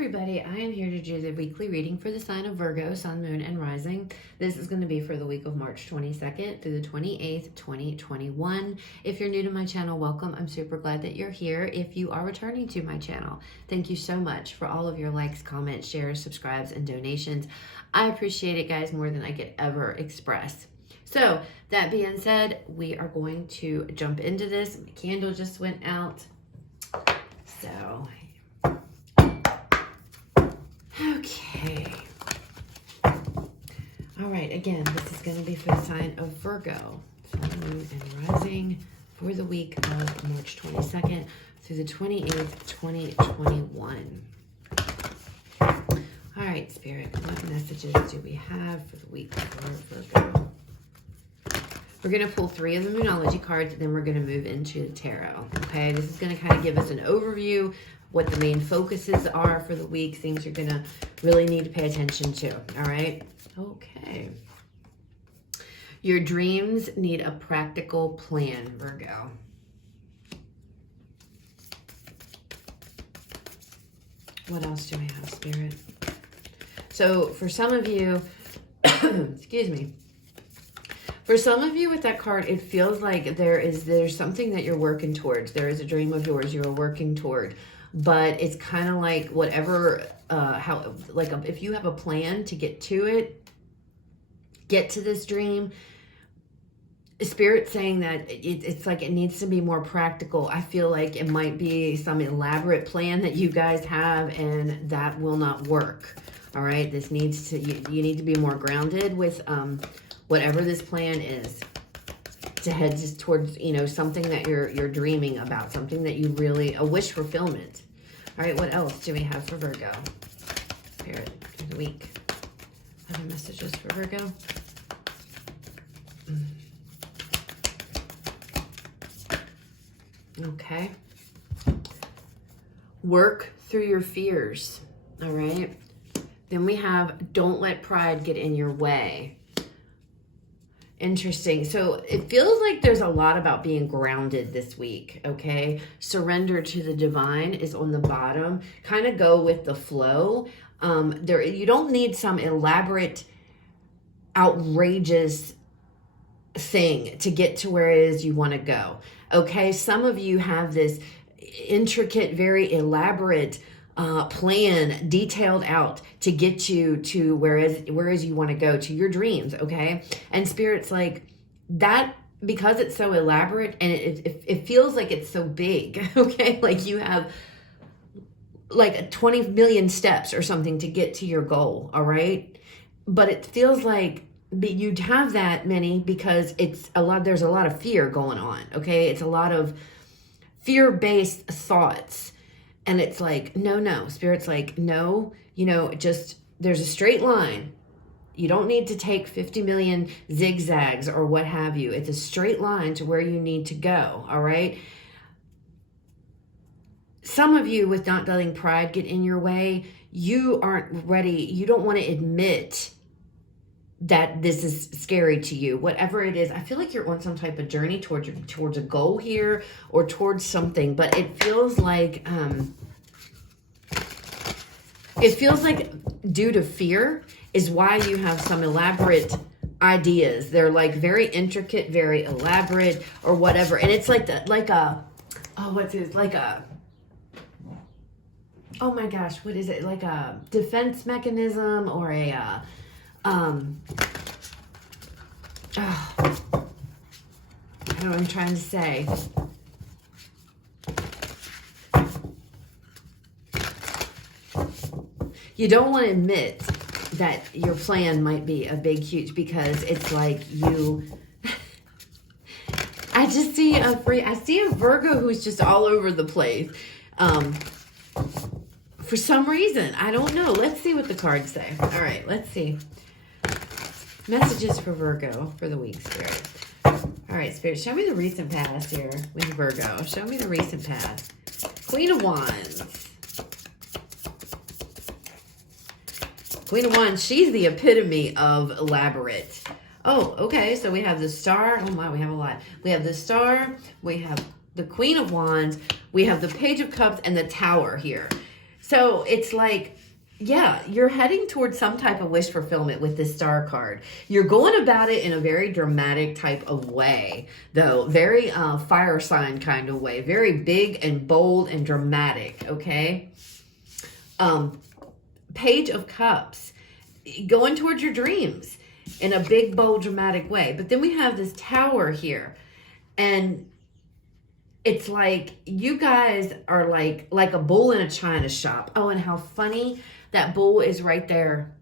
everybody, I am here to do the weekly reading for the sign of Virgo, Sun, Moon, and Rising. This is going to be for the week of March 22nd through the 28th, 2021. If you're new to my channel, welcome. I'm super glad that you're here. If you are returning to my channel, thank you so much for all of your likes, comments, shares, subscribes, and donations. I appreciate it, guys, more than I could ever express. So, that being said, we are going to jump into this. My candle just went out. So, okay. All right, again, this is going to be for the sign of Virgo, Sun, Moon, and Rising for the week of March 22nd through the 28th, 2021. All right, Spirit, what messages do we have for the week for Virgo? We're going to pull 3 of the Moonology cards, and then we're going to move into the tarot, okay? This is going to kind of give us an overview, what the main focuses are for the week, things you're going to really need to pay attention to, all right? Okay. Your dreams need a practical plan, Virgo. What else do I have, Spirit? So for some of you, excuse me, for some of you with that card, it feels like there's something that you're working towards. There is a dream of yours you're working toward, but it's kind of like whatever, if you have a plan to get to it, get to this dream, Spirit's saying that it's like it needs to be more practical. I feel like it might be some elaborate plan that you guys have, and that will not work. All right, this needs to, you need to be more grounded with whatever this plan is, to head just towards, you know, something that you're dreaming about, something that you really, a wish fulfillment. All right, what else do we have for Virgo? Spirit for the week. Other messages for Virgo. Okay. Work through your fears. All right. Then we have don't let pride get in your way. Interesting. So it feels like there's a lot about being grounded this week, okay? Surrender to the divine is on the bottom. Kind of go with the flow. You don't need some elaborate, outrageous thing to get to where it is you want to go, okay? Some of you have this intricate, very elaborate plan detailed out to get you to whereas you want to go, to your dreams, okay? And Spirit's like that, because it's so elaborate and it feels like it's so big, okay? Like you have like 20 million steps or something to get to your goal, all right? But it feels like you'd have that many because there's a lot of fear going on, okay? It's a lot of fear-based thoughts. And it's like, no. Spirit's like, no, just there's a straight line. You don't need to take 50 million zigzags or what have you. It's a straight line to where you need to go, all right? Some of you, with not letting pride get in your way, you aren't ready. You don't want to admit that this is scary to you. Whatever it is, I feel like you're on some type of journey towards a goal here or towards something, but it feels like due to fear is why you have some elaborate ideas. They're like very intricate, very elaborate or whatever. And it's like oh my gosh, what is it? Like a defense mechanism or a I don't know what I'm trying to say. You don't want to admit that your plan might be a big, huge, because it's like I just see a Virgo who's just all over the place. For some reason, I don't know. Let's see what the cards say. All right, let's see. Messages for Virgo for the week, Spirit. All right, Spirit, show me the recent past here with Virgo. Show me the recent past. Queen of Wands. Queen of Wands, she's the epitome of elaborate. Oh, okay, so we have the Star. Oh my, we have a lot. We have the Star. We have the Queen of Wands. We have the Page of Cups and the Tower here. So it's like, yeah, you're heading towards some type of wish fulfillment with this Star card. You're going about it in a very dramatic type of way, though. Very fire sign kind of way. Very big and bold and dramatic, okay? Page of Cups. Going towards your dreams in a big, bold, dramatic way. But then we have this Tower here. And it's like you guys are like a bull in a china shop. Oh, and how funny that bull is right there.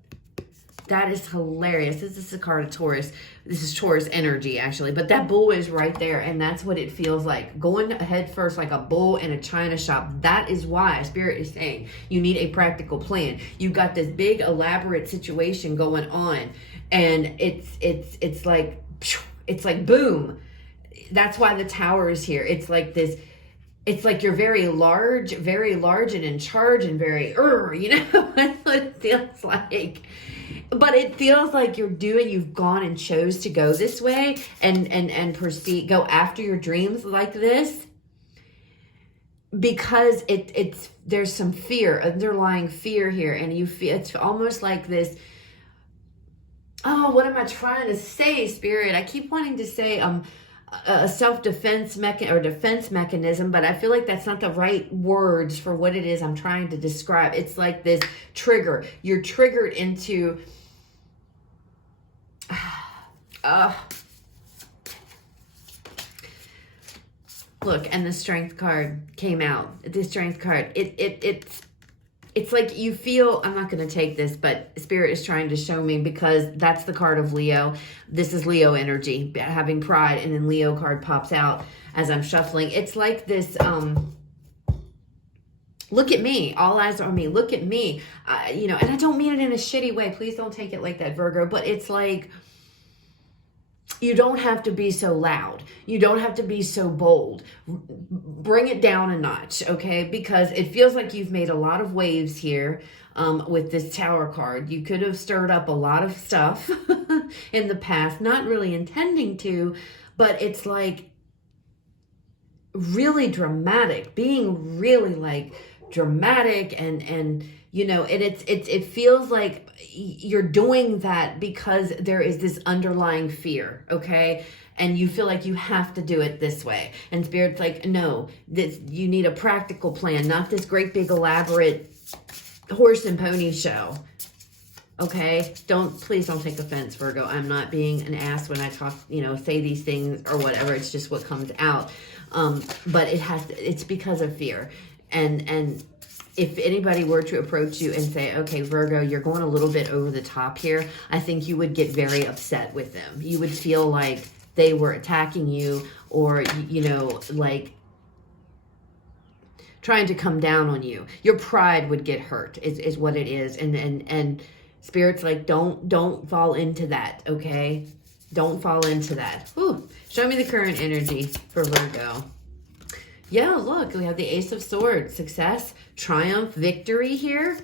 That is hilarious. This is a card of Taurus. This is Taurus energy, actually. But that bull is right there, and that's what it feels like. Going head first like a bull in a china shop. That is why Spirit is saying you need a practical plan. You've got this big, elaborate situation going on, and it's like boom. That's why the Tower is here. It's like this. It's like you're very large and in charge and very, that's what it feels like. But it feels like you've gone and chose to go this way and proceed, go after your dreams like this. Because there's some fear, underlying fear here. And you feel, it's almost like this, oh, what am I trying to say, Spirit? I keep wanting to say, a self-defense defense mechanism, but I feel like that's not the right words for what it is I'm trying to describe. It's like this trigger. You're triggered into look, and the Strength card came out. The Strength card. It's like you feel, I'm not going to take this, but Spirit is trying to show me, because that's the card of Leo. This is Leo energy, having pride, and then Leo card pops out as I'm shuffling. It's like this, look at me, all eyes are on me, look at me, and I don't mean it in a shitty way. Please don't take it like that, Virgo, but it's like, you don't have to be so loud. You don't have to be so bold. Bring it down a notch, okay? Because it feels like you've made a lot of waves here with this Tower card. You could have stirred up a lot of stuff in the past, not really intending to, but it's like really dramatic, being really like dramatic and it feels like you're doing that because there is this underlying fear, okay? And you feel like you have to do it this way. And Spirit's like, no, you need a practical plan, not this great big elaborate horse and pony show, okay? Please don't take offense, Virgo. I'm not being an ass when I talk, say these things or whatever. It's just what comes out. But it's because of fear. And if anybody were to approach you and say, okay, Virgo, you're going a little bit over the top here, I think you would get very upset with them. You would feel like they were attacking you or, like trying to come down on you. Your pride would get hurt is what it is. And Spirit's like, don't fall into that, okay? Don't fall into that. Whew. Show me the current energy for Virgo. Yeah, look, we have the Ace of Swords. Success, triumph, victory here.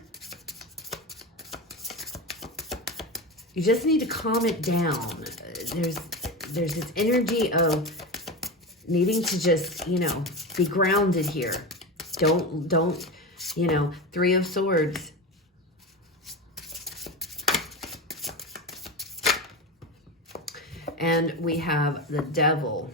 You just need to calm it down. There's this energy of needing to just, be grounded here. Don't, Three of Swords. And we have the Devil.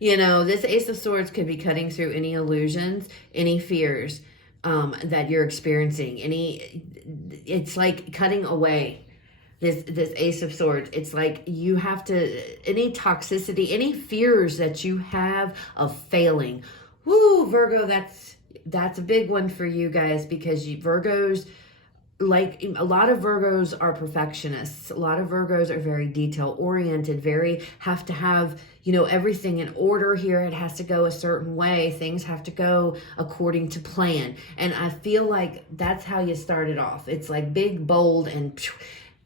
This Ace of Swords could be cutting through any illusions, any fears that you're experiencing. It's like cutting away this Ace of Swords. It's like you have to, any toxicity, any fears that you have of failing. Woo, Virgo, that's a big one for you guys, because Virgos, like a lot of Virgos are perfectionists. A lot of Virgos are very detail oriented, have to have, everything in order here. It has to go a certain way. Things have to go according to plan. And I feel like that's how you started off. It's like big, bold, and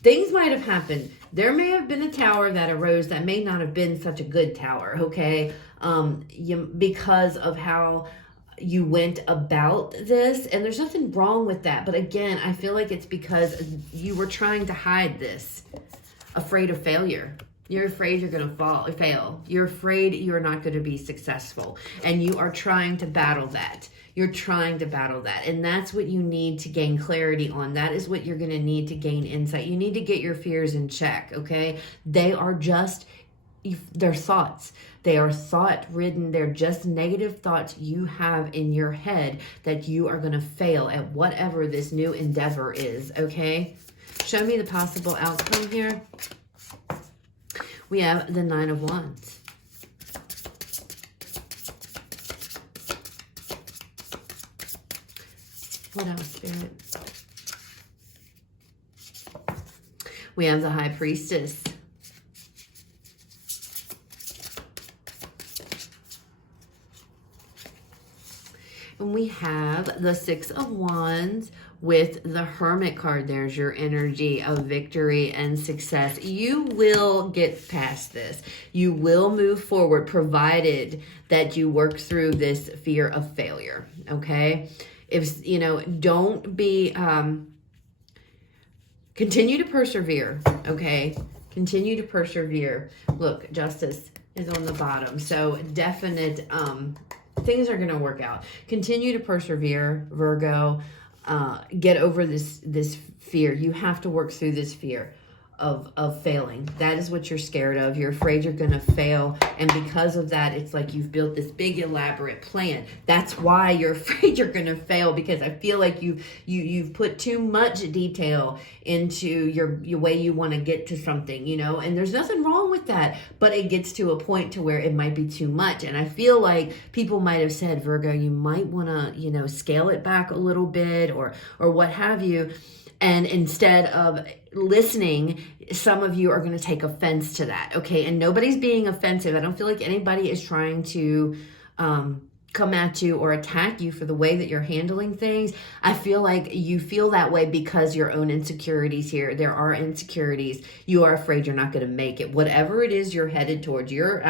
things might have happened. There may have been a tower that arose that may not have been such a good tower, okay? Because of how you went about this, and there's nothing wrong with that. But again, I feel like it's because you were trying to hide this, afraid of failure. You're afraid you're going to fail. You're afraid you're not going to be successful. And you are trying to battle that. You're trying to battle that. And that's what you need to gain clarity on. That is what you're going to need to gain insight. You need to get your fears in check, okay? They are just, they're thoughts. They are thought-ridden. They're just negative thoughts you have in your head that you are going to fail at whatever this new endeavor is, okay? Show me the possible outcome here. We have the Nine of Wands. What else, Spirit? We have the High Priestess. And we have the Six of Wands with the Hermit card. There's your energy of victory and success. You will get past this. You will move forward, provided that you work through this fear of failure, okay? If, you know, don't be, continue to persevere, okay? Continue to persevere. Look, Justice is on the bottom. So definite, things are going to work out. Continue to persevere, Virgo. Get over this fear. You have to work through this fear of failing. That is what you're scared of. You're afraid you're going to fail. And because of that, it's like you've built this big elaborate plan. That's why you're afraid you're going to fail, because I feel like you've put too much detail into your way you want to get to something, you know, and there's nothing wrong with that, but it gets to a point to where it might be too much. And I feel like people might have said, Virgo, you might want to, you know, scale it back a little bit or what have you. And instead of listening, some of you are going to take offense to that, okay? And nobody's being offensive. I don't feel like anybody is trying to come at you or attack you for the way that you're handling things. I feel like you feel that way because your own insecurities here. There are insecurities. You are afraid you're not going to make it. Whatever it is you're headed towards, you're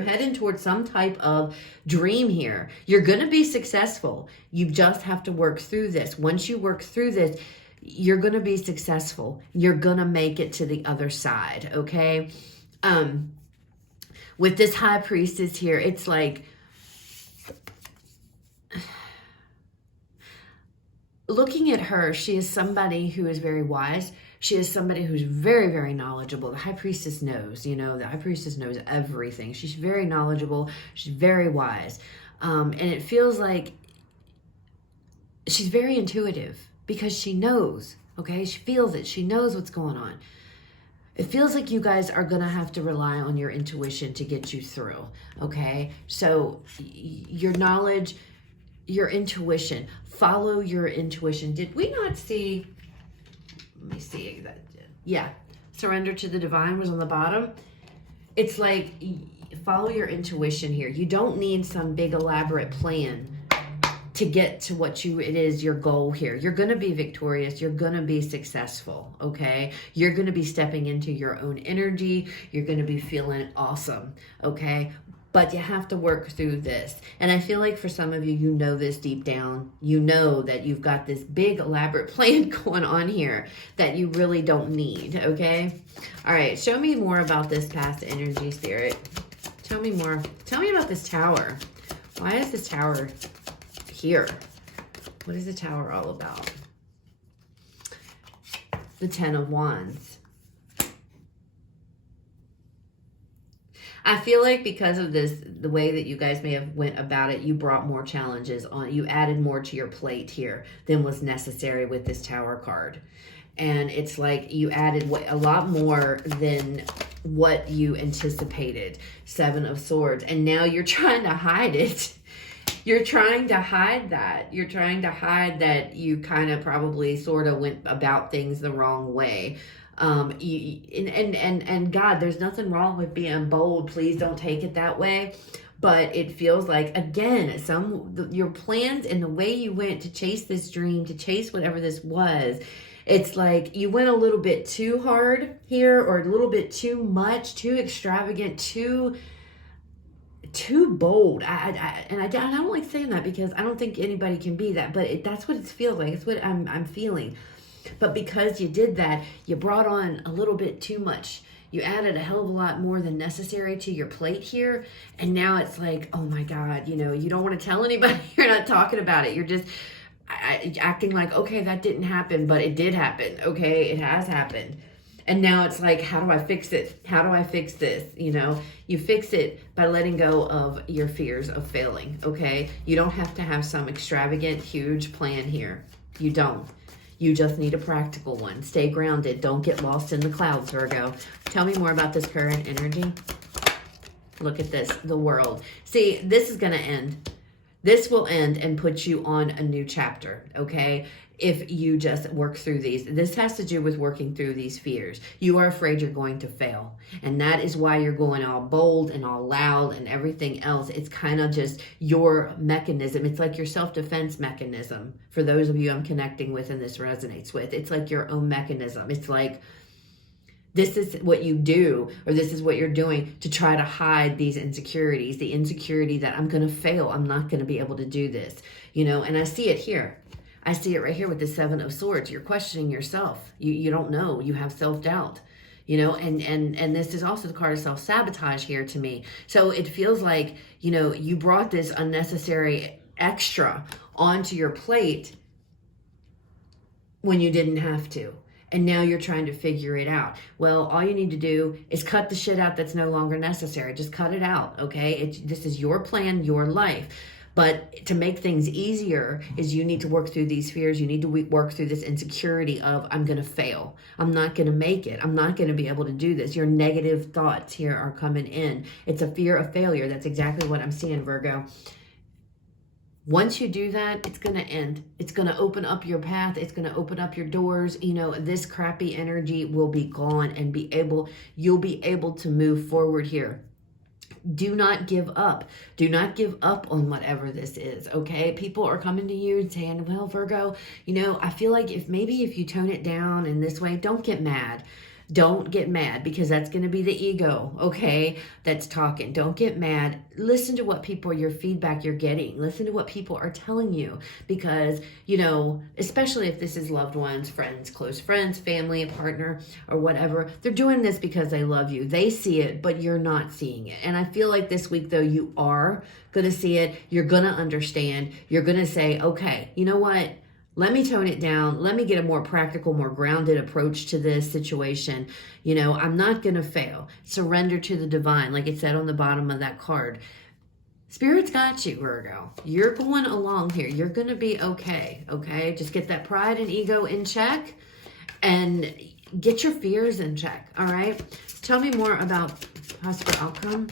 heading towards some type of dream here. You're going to be successful. You just have to work through this. Once you work through this, you're going to be successful. You're going to make it to the other side, okay? With this High Priestess here, it's like, looking at her, she is somebody who is very wise. She is somebody who's very, very knowledgeable. The High Priestess knows, you know, the High Priestess knows everything. She's very knowledgeable. She's very wise. And it feels like she's very intuitive, because she knows, okay? She feels it. She knows what's going on. It feels like you guys are going to have to rely on your intuition to get you through, okay? So your knowledge, your intuition, follow your intuition. Did we not see, let me see that. Yeah, surrender to the divine was on the bottom. It's like, follow your intuition here. You don't need some big elaborate plan to get to what it is your goal here. You're going to be victorious. You're going to be successful, okay? You're going to be stepping into your own energy. You're going to be feeling awesome, okay? But you have to work through this. And I feel like for some of you, you know this deep down. You know that you've got this big elaborate plan going on here that you really don't need, okay? All right, show me more about this past energy, Spirit. Tell me more. Tell me about this tower. Why is this tower here? What is the tower all about? The Ten of Wands. I feel like because of this, the way that you guys may have went about it, you brought more challenges on. You added more to your plate here than was necessary with this Tower card. And it's like you added a lot more than what you anticipated. Seven of Swords. And now you're trying to hide it. You're trying to hide that. You're trying to hide that you kind of probably sort of went about things the wrong way. And God, there's nothing wrong with being bold. Please don't take it that way. But it feels like, again, your plans and the way you went to chase this dream, to chase whatever this was, it's like you went a little bit too hard here, or a little bit too much, too extravagant, too bold. I don't like saying that because I don't think anybody can be that, but that's what it feels like. It's what I'm feeling. But because you did that, you brought on a little bit too much. You added a hell of a lot more than necessary to your plate here. And now it's like, oh my God, you know, you don't want to tell anybody. You're not talking about it. You're just acting like, okay, that didn't happen, but it did happen. Okay, it has happened. And now it's like, how do I fix it? How do I fix this? You know, you fix it by letting go of your fears of failing, okay? You don't have to have some extravagant, huge plan here. You don't. You just need a practical one. Stay grounded. Don't get lost in the clouds, Virgo. Tell me more about this current energy. Look at this, the world. See, this is going to end. This will end and put you on a new chapter, okay? If you just work through these. This has to do with working through these fears. You are afraid you're going to fail. And that is why you're going all bold and all loud and everything else. It's kind of just your mechanism. It's like your self-defense mechanism. For those of you I'm connecting with and this resonates with, it's like your own mechanism. It's like, this is what you do, or this is what you're doing to try to hide these insecurities. The insecurity that I'm going to fail. I'm not going to be able to do this. You know, and I see it here. I see it right here with the Seven of Swords. You're questioning yourself. You don't know. You have self-doubt. You know, and this is also the card of self-sabotage here to me. So it feels like, you know, you brought this unnecessary extra onto your plate when you didn't have to. And now you're trying to figure it out. Well, all you need to do is cut the shit out that's no longer necessary. Just cut it out, okay? This is your plan, your life. But to make things easier is you need to work through these fears. You need to work through this insecurity of, I'm going to fail. I'm not going to make it. I'm not going to be able to do this. Your negative thoughts here are coming in. It's a fear of failure. That's exactly what I'm seeing, Virgo. Once you do that, it's going to end. It's going to open up your path. It's going to open up your doors. You know, this crappy energy will be gone and you'll be able to move forward here. Do not give up. Do not give up on whatever this is, okay? People are coming to you and saying, well, Virgo, you know, I feel like if you tone it down in this way, don't get mad. Don't get mad, because that's going to be the ego, okay, that's talking. Don't get mad. Listen to what your feedback you're getting. Listen to what people are telling you, because, you know, especially if this is loved ones, friends, close friends, family, a partner, or whatever, they're doing this because they love you. They see it, but you're not seeing it. And I feel like this week, though, you are going to see it. You're going to understand. You're going to say, okay, you know what? Let me tone it down. Let me get a more practical, more grounded approach to this situation. You know, I'm not going to fail. Surrender to the divine, like it said on the bottom of that card. Spirit's got you, Virgo. You're going along here. You're going to be okay, okay? Just get that pride and ego in check and get your fears in check, all right? Tell me more about possible outcome.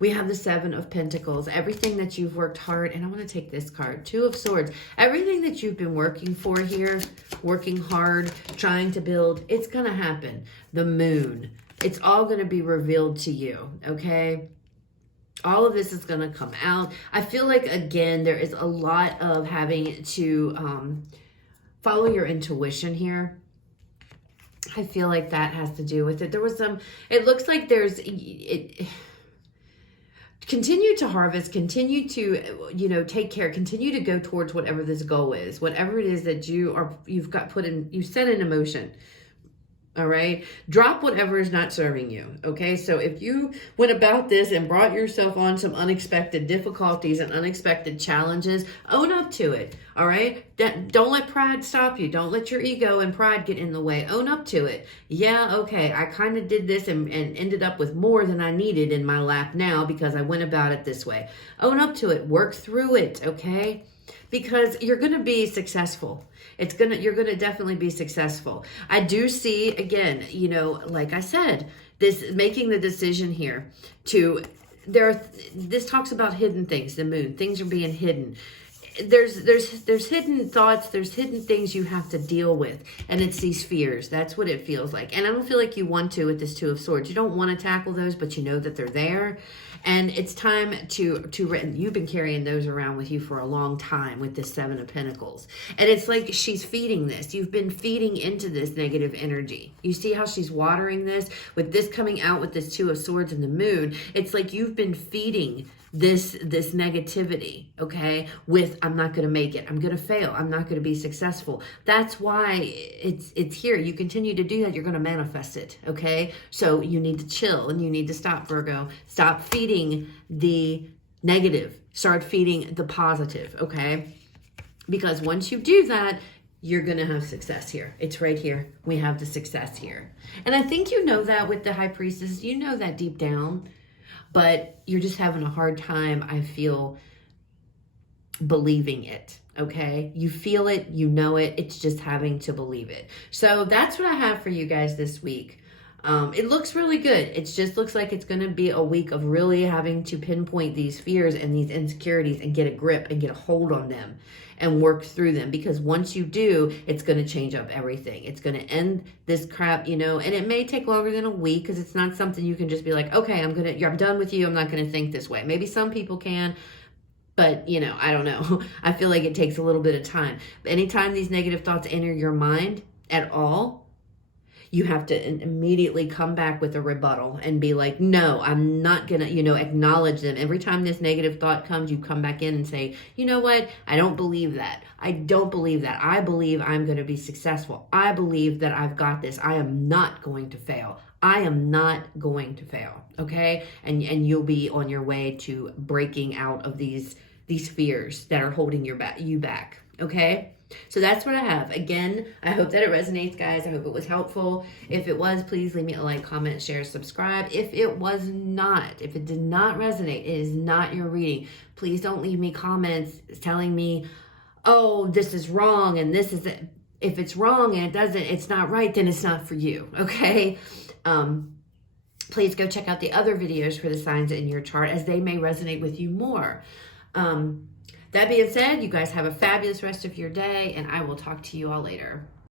We have the Seven of Pentacles, everything that you've worked hard, and I want to take this card, Two of Swords. Everything that you've been working for here, working hard, trying to build, it's going to happen. The Moon, it's all going to be revealed to you, okay? All of this is going to come out. I feel like, again, there is a lot of having to follow your intuition here. I feel like that has to do with it. There was some, it looks like there's, continue to harvest, continue to, you know, take care, continue to go towards whatever this goal is, whatever it is that you've got put in, you set in motion. All right. Drop whatever is not serving you. Okay. So if you went about this and brought yourself on some unexpected difficulties and unexpected challenges, own up to it. All right. Don't let pride stop you. Don't let your ego and pride get in the way. Own up to it. Yeah. Okay. I kind of did this and ended up with more than I needed in my lap now because I went about it this way. Own up to it. Work through it. Okay. Because you're going to be successful. You're going to definitely be successful. I do see, again, you know, like I said, this making the decision here this talks about hidden things, the Moon, things are being hidden. There's hidden thoughts, there's hidden things you have to deal with, and it's these fears. That's what it feels like. And I don't feel like you want to with this Two of Swords. You don't want to tackle those, but you know that they're there. And it's time you've been carrying those around with you for a long time with this Seven of Pentacles. And it's like she's feeding this. You've been feeding into this negative energy. You see how she's watering this? With this coming out with this Two of Swords and the Moon, it's like you've been feeding this negativity, okay, with I'm not going to make it. I'm going to fail. I'm not going to be successful. That's why it's here. You continue to do that, you're going to manifest it, okay? So you need to chill and you need to stop, Virgo. Stop feeding the negative. Start feeding the positive, okay? Because once you do that, you're going to have success here. It's right here. We have the success here. And I think you know that with the High Priestess. You know that deep down. But you're just having a hard time, I feel, believing it, okay? You feel it. You know it. It's just having to believe it. So that's what I have for you guys this week. It looks really good. It just looks like it's going to be a week of really having to pinpoint these fears and these insecurities and get a grip and get a hold on them and work through them. Because once you do, it's going to change up everything. It's going to end this crap, you know, and it may take longer than a week because it's not something you can just be like, okay, I'm done with you. I'm not going to think this way. Maybe some people can, but, you know, I don't know. I feel like it takes a little bit of time. But anytime these negative thoughts enter your mind at all, you have to immediately come back with a rebuttal and be like, no, I'm not going to, you know, acknowledge them. Every time this negative thought comes, you come back in and say, you know what? I don't believe that. I don't believe that. I believe I'm going to be successful. I believe that I've got this. I am not going to fail. I am not going to fail. Okay. And you'll be on your way to breaking out of these fears that are holding you back. Okay. So that's what I have. Again, I hope that it resonates, guys. I hope it was helpful. If it was, please leave me a like, comment, share, subscribe. If it was not, if it did not resonate, it is not your reading. Please don't leave me comments telling me, oh, this is wrong and this is it. If it's wrong and it's not right, then it's not for you, okay? Please go check out the other videos for the signs in your chart as they may resonate with you more. That being said, you guys have a fabulous rest of your day, and I will talk to you all later.